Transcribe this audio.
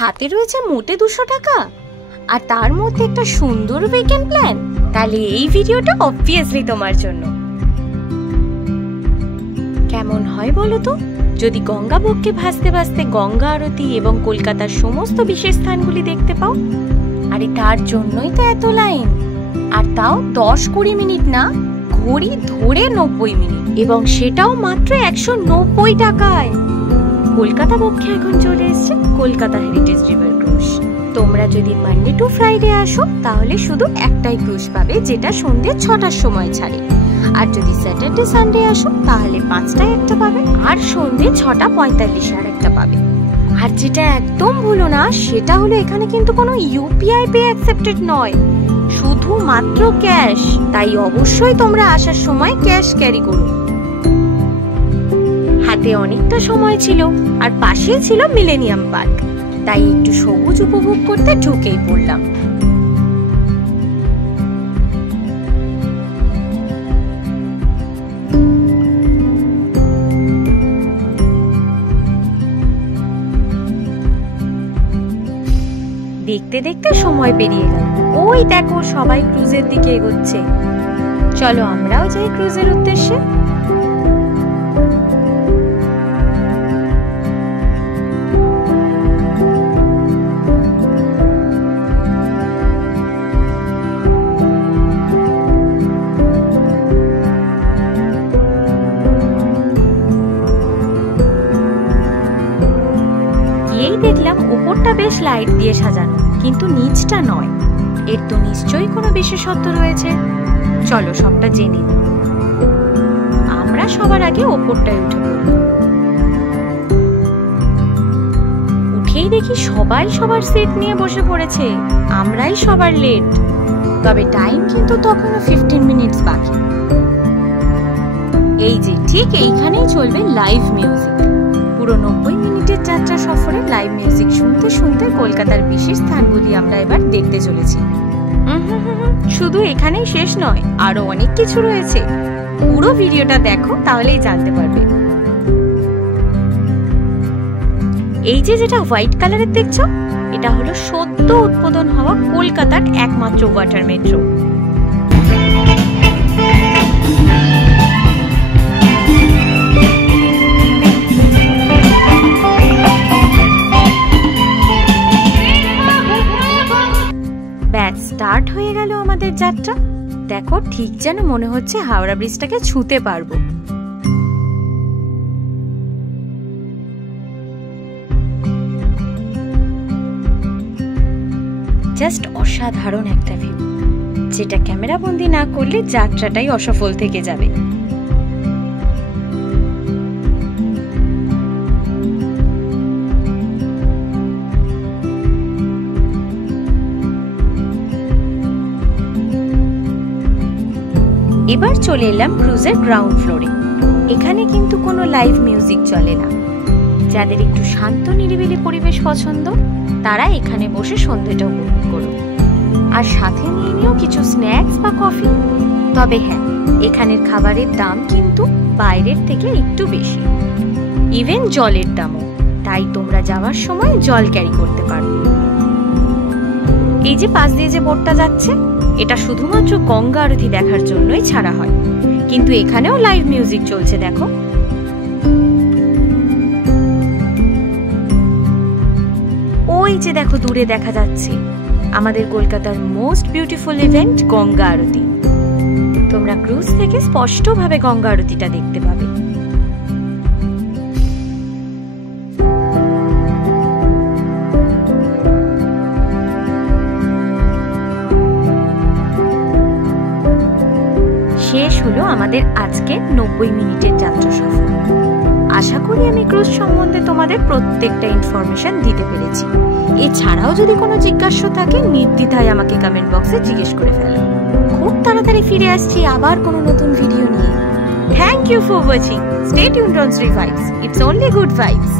হাতে রয়েছে মোটে 200 টাকা আর তার মধ্যে একটা সুন্দর উইকেন্ড প্ল্যান, তাহলে এই ভিডিওটা অবভিয়াসলি তোমার জন্য। কেমন হয় বলো তো যদি গঙ্গা বক্ষে ভাসতে ভাসতে গঙ্গা আরতি এবং কলকাতার সমস্ত বিশেষ স্থানগুলি দেখতে পাও। আরে তার জন্যই তো এত লাইন, আর তাও 10-20 মিনিট না, ঘড়ি ধরে 90 মিনিট, এবং সেটাও মাত্র 190 টাকায়। কলকাতা বক্ষে এখন চলে এসেছে কলকাতা হেরিটেজ রিভার ক্রুজ। তোমরা যদি মানডে টু ফ্রাইডে আসো তাহলে শুধু একটাই ক্রুজ পাবে, যেটা সন্ধ্যে 6টার সময় ছাড়ে। আর যদি স্যাটারডে সানডে আসো তাহলে 5টায় একটা পাবে, আর সন্ধ্যে 6:45 আর একটা পাবে। আর যেটা একদম ভুলো না সেটা হলো এখানে কিন্তু কোনো ইউপিআই পে অ্যাকসেপ্টেড নয়, শুধুমাত্র ক্যাশ। তাই অবশ্যই তোমরা আসার সময় ক্যাশ ক্যারি করো। হাতে অনেকটা সময় ছিল আর পাশেই ছিল মিলেনিয়াম পার্ক, তাই একটু সবুজ উপভোগ করতে ঢুকেই পড়লাম। দেখতে দেখতে সময় পেরিয়ে গেল। ওই দেখো সবাই ক্রুজের দিকে এগোচ্ছে। চলো আমরাও যাই ক্রুজের উদ্দেশ্যে। গিয়েই দেখলাম উপরটা বেশ লাইট দিয়ে সাজানো, কিন্তু নিচটা নয়। এর তো নিশ্চয়ই কোনো বিশেষত্ব রয়েছে। চলো সবটা জেনে নিই। আমরা সবার আগে ওপরটায় উঠে পড়লাম। উঠেই দেখি সবাই সবার সিট নিয়ে বসে পড়েছে, আমরাই সবার লেট। তবে টাইম কিন্তু তখনও 15 মিনিটস বাকি। এই যে ঠিক এইখানেই চলবে লাইভ মিউজিক। পুরো 90 মিনিটের যাত্রা সফরে লাইভ মিউজিক শুনতে শুনতে কলকাতার বিশেষ স্থানগুলি আমরা এবার দেখতে চলেছি। শুধু এখানেই শেষ নয়, আরো অনেক কিছু রয়েছে। পুরো ভিডিওটা দেখো তাহলেই জানতে পারবে। এই যে যেটা হোয়াইট কালারের দেখছো, এটা হলো সদ্য উদ্বোধন হওয়া কলকাতার একমাত্র ওয়াটার মেট্রো। ব্যাস স্টার্ট হয়ে গেল আমাদের যাত্রা। দেখো ঠিক যেন মনে হচ্ছে হাওড়া ব্রিজটাকে ছুঁতে পারবো। জাস্ট অসাধারণ একটা ভিউ, যেটা ক্যামেরা বন্দি না করলে যাত্রাটাই অসফল থেকে যাবে। এবার চলে এলাম ক্রুজের গ্রাউন্ড ফ্লোরে। এখানে কিন্তু কোনো লাইভ মিউজিক চলে না। যাদের একটু শান্ত নিরিবিলি পরিবেশ পছন্দ তারা এখানে বসে সন্ধ্যেটা উপভোগ করো, আর সাথে নিয়ে নিও কিছু স্ন্যাক্স বা কফি। তবে হ্যাঁ, এখানের খাবারের দাম কিন্তু বাইরের থেকে একটু বেশি, ইভেন জলের দামও। তাই তোমরা যাওয়ার সময় জল ক্যারি করতে পারো। এই যে পাশ দিয়ে যে বোটটা যাচ্ছে, এটা শুধুমাত্র গঙ্গা আরতি দেখার জন্যই ছাড়া হয়, কিন্তু এখানেও লাইভ মিউজিক চলছে। দেখো ওই যে দেখো দূরে দেখা যাচ্ছে আমাদের কলকাতার মোস্ট বিউটিফুল ইভেন্ট গঙ্গা আরতি। তোমরা ক্রুজ থেকে স্পষ্টভাবে গঙ্গা আরতিটা দেখতে পাবে। শেষ হলো আমাদের আজকে 90 মিনিটের যাত্রা সফর। আশা করি আমি ক্রুজ সম্বন্ধে তোমাদের প্রত্যেকটা ইনফরমেশন দিতে পেরেছি। এছাড়াও যদি কোনো জিজ্ঞাসা থাকে নির্দ্বিধায় আমাকে কমেন্ট বক্সে জিজ্ঞেস করে ফেলো। খুব তাড়াতাড়ি ফিরে আসছি আবার কোনো নতুন ভিডিও নিয়ে। Thank you for watching. Stay tuned on Shri vibes. It's only good vibes.